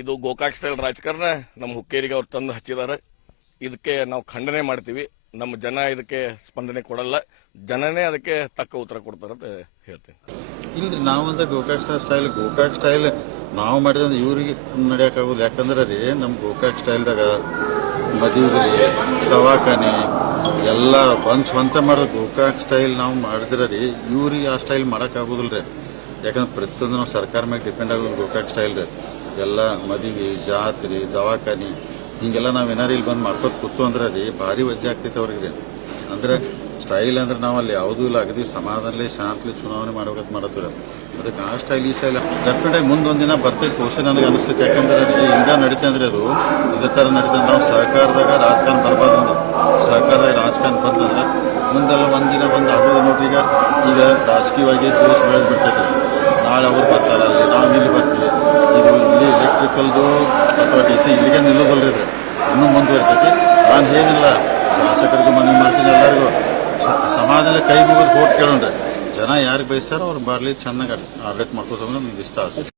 ಇದು ಗೋಕಾಕ್ ಸ್ಟೈಲ್ ರಾಜಕಾರಣ. ನಮ್ಮ ಹುಕ್ಕೇರಿಗೆ ಅವ್ರು ತಂದು ಹಚ್ಚಿದ್ದಾರೆ. ಇದಕ್ಕೆ ನಾವು ಖಂಡನೆ ಮಾಡ್ತೀವಿ. ನಮ್ಮ ಜನ ಇದಕ್ಕೆ ಸ್ಪಂದನೆ ಕೊಡಲ್ಲ. ಜನನೇ ಅದಕ್ಕೆ ತಕ್ಕ ಉತ್ತರ ಕೊಡ್ತಾರೆ ಅಂತ ಹೇಳ್ತೀನಿ. ನಾವು ನಾವಂದ್ರೆ ಗೋಕಾಕ್ ಸ್ಟೈಲ್ ಗೋಕಾಕ್ ಸ್ಟೈಲ್ ನಾವು ಮಾಡಿದ್ರೆ ಇವ್ರಿಗೆ ನಡೆಯೋಕ್ಕಾಗೋದು ಯಾಕಂದ್ರೆ ರೀ ನಮ್ಮ ಗೋಕಾಕ್ ಸ್ಟೈಲ್ದಾಗ ಮದುವೆ ದವಾಖಾನೆ, ಎಲ್ಲ ಬಂದ್ ಸ್ವಂತ ಮಾಡೋದು ಗೋಕಾಕ್ ಸ್ಟೈಲ್ ನಾವು ಮಾಡಿದ್ರೆ ರೀ, ಇವ್ರಿಗೆ ಆ ಸ್ಟೈಲ್ ಮಾಡೋಕ್ಕಾಗೋದಿಲ್ಲ ರೀ ಯಾಕಂದ್ರೆ ಪ್ರತಿಯೊಂದು ನಾವು ಸರ್ಕಾರ ಮೇಲೆ ಡಿಪೆಂಡ್ ಆಗೋದು ಗೋಕಾಕ್ ಸ್ಟೈಲ್ ರೀ. ಎಲ್ಲ ಮದುವೆ ಜಾತ್ರೆ, ದವಾಖಾನೆ, ಹಿಂಗೆಲ್ಲ ನಾವು ಏನಾರು ಇಲ್ಲಿ ಬಂದು ಮಾಡ್ಕೊತ ಕೂತು ಅಂದ್ರೆ ರೀ ಭಾರಿ ವಜ್ಜೆ ಆಗ್ತೈತೆ ಅವ್ರಿಗೆ. ಅಂದ್ರೆ ಸ್ಟೈಲ್ ಅಂದ್ರೆ ನಾವು ಅಲ್ಲಿ ಯಾವುದೂ ಇಲ್ಲ, ಅಗದಿ ಸಮಾಧಾನಲಿ, ಶಾಂತಲಿ ಚುನಾವಣೆ ಮಾಡ್ಬೇಕಂತ ಮಾಡತ್ತೀರ. ಅದಕ್ಕೆ ಆ ಸ್ಟೈಲ್ ಈ ಸ್ಟೈಲ್ ಮುಂದೊಂದು ದಿನ ಬರ್ತೈತೆ ಬಹುಶಃ ನನಗೆ ಅನಿಸ್ತೈತೆ. ಯಾಕಂದ್ರೆ ಹಿಂಗ ನಡೀತೆ ಅಂದ್ರೆ ಅದು, ಇದೇ ಥರ ನಡೀತೆ ನಾವು ಸಹಕಾರದಾಗ ರಾಜಕಾರಣ ಬರ್ಬಾರ್ದು ಅಂದ್ರೆ. ಸಹಕಾರದಾಗ ರಾಜಕಾರಣ ಬಂತಂದ್ರೆ ಮುಂದೆಲ್ಲ ಒಂದಿನ ಬಂದು ಆಗೋದು ನೋಡ್ರಿ ಈಗ ಈಗ ರಾಜಕೀಯವಾಗಿ ದ್ವೇಷ ಬೆಳೆದು ಬಿಡ್ತೈತೆ. ನಾಳೆ ಅವ್ರು ಬರ್ತಾರೆ, ಅಲ್ಲಿ ನಾವು ಇಲ್ಲಿ ಬರ್ತೀವಿ. ಎಲೆಕ್ಟ್ರಿಕಲ್ದು ಅಥವಾ ಡಿ ಸಿ ಇಲ್ಲಿಗೆ ನಿಲ್ಲೋದಲ್ರಿ ಇದು ಇನ್ನೂ ಮುಂದುವರಿತೈತಿ. ನಾನು ಹೇಗಿಲ್ಲ ಶಾಸಕರಿಗೆ ಮನವಿ ಮಾಡ್ತೀನಿ ಎಲ್ಲರಿಗೂ. ಸಮಾಜದಲ್ಲಿ ಕೈ ಮುಗಿದು ಹೋಗಿ ಕೇಳೋಣ್ರಿ. ಜನ ಯಾರಿಗೆ ಬಯಸ್ತಾರೋ ಅವ್ರು ಬರಲಿ, ಚೆನ್ನಾಗಿ ಆಡಳಿತ ಮಾಡ್ಕೋತ ನನಗೆ ಇಷ್ಟ ಆಸೆ